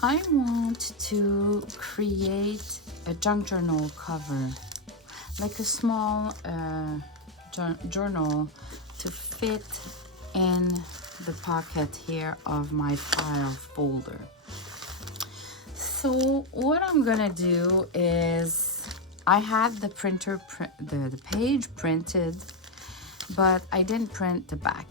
I want to create a junk journal cover, like a small journal to fit in the pocket here of my file folder. So what I'm gonna do is, I had the the page printed, but I didn't print the back.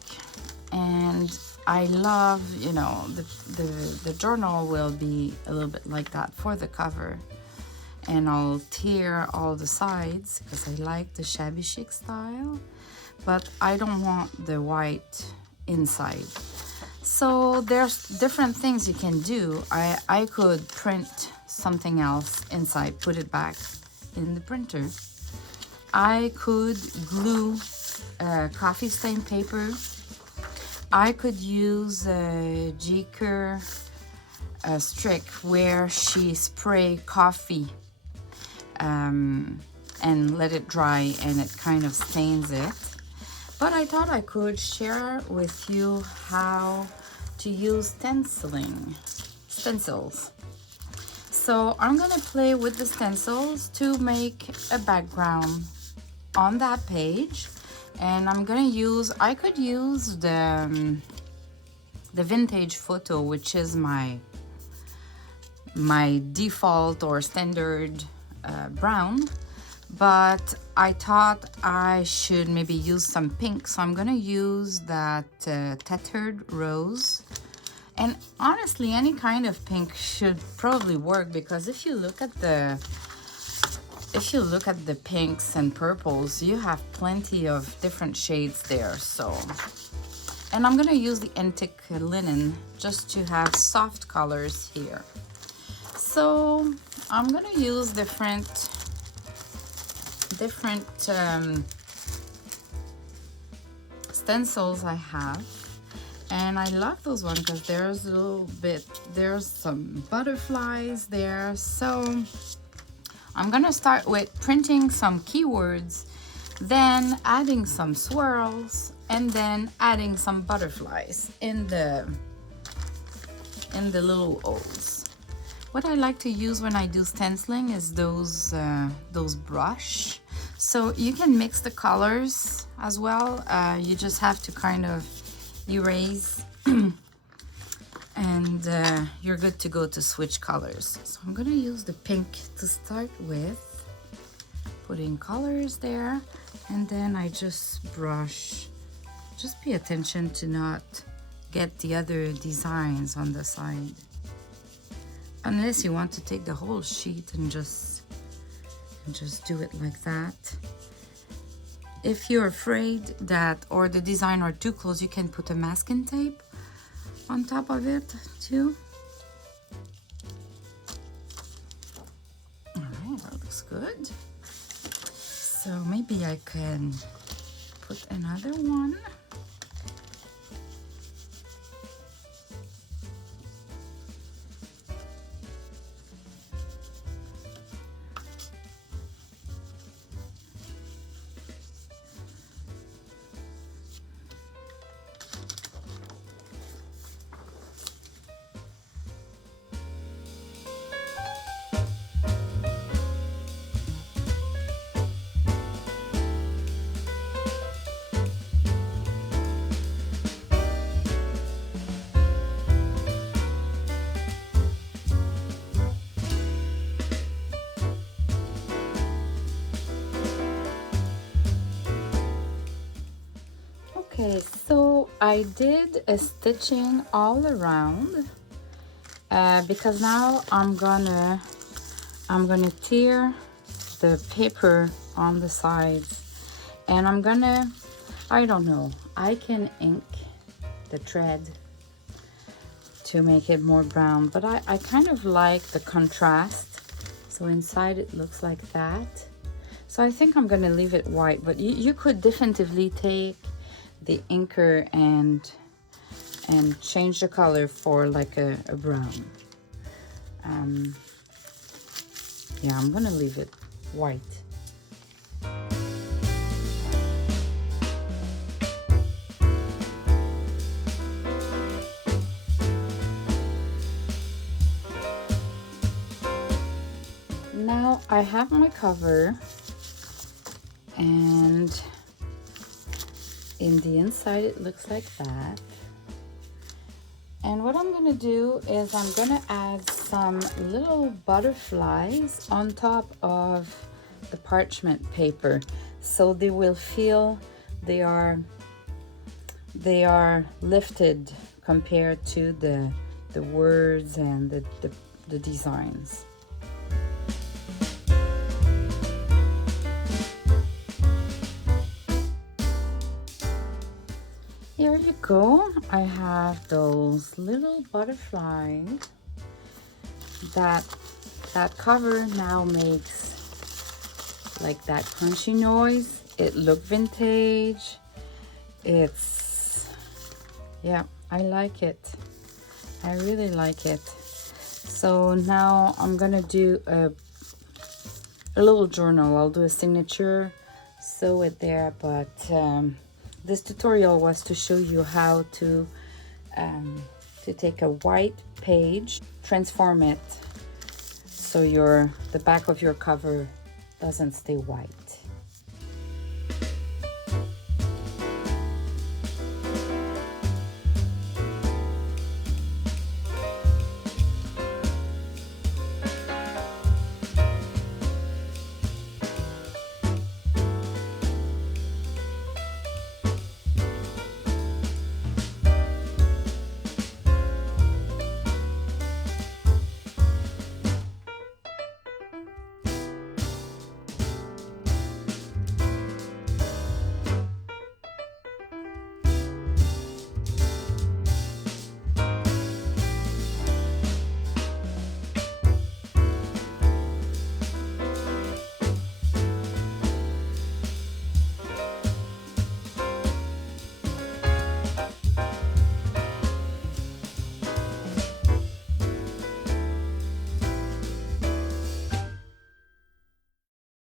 And I love, you know, the journal will be a little bit like that for the cover. And I'll tear all the sides because I like the shabby chic style, but I don't want the white inside. So there's different things you can do. I could print something else inside, put it back in the printer. I could glue coffee stain paper. I could use a chic stick where she spray coffee and let it dry, and it kind of stains it. But I thought I could share with you how to use stencils. So I'm gonna play with the stencils to make a background on that page. And I'm gonna use, I could use the vintage photo, which is my default or standard brown, but I thought I should maybe use some pink, so I'm gonna use that tattered rose. And honestly, any kind of pink should probably work, because if you look at the pinks and purples, you have plenty of different shades there. So, and I'm gonna use the antique linen just to have soft colors here. So I'm gonna use different stencils I have, and I love those ones because there's some butterflies there. So I'm gonna start with printing some keywords, then adding some swirls, and then adding some butterflies in the little O's. What I like to use when I do stenciling is those brush. So you can mix the colors as well. You just have to kind of erase and you're good to go to switch colors. So I'm gonna use the pink to start with, putting colors there, and then I just brush. Just pay attention to not get the other designs on the side, unless you want to take the whole sheet and just do it like that. If you're afraid that or the design are too close, you can put a masking tape on top of it too. All right, that looks good. So maybe I can put another one. Okay, so I did a stitching all around because now I'm gonna tear the paper on the sides, and I'm gonna, I don't know, I can ink the thread to make it more brown, but I kind of like the contrast. So inside it looks like that. So I think I'm gonna leave it white, but you could definitively take the inker and change the color for like a brown. Yeah, I'm gonna leave it white. now I have my cover, and in the inside it looks like that. And what I'm gonna do is I'm gonna add some little butterflies on top of the parchment paper, so they will feel they are lifted compared to the words and the designs. Here you go. I have those little butterflies. That cover now makes like that crunchy noise. It look vintage. It's, yeah, I like it. I really like it. So now I'm gonna do a little journal. I'll do a signature, sew it there, but this tutorial was to show you how to take a white page, transform it so the back of your cover doesn't stay white.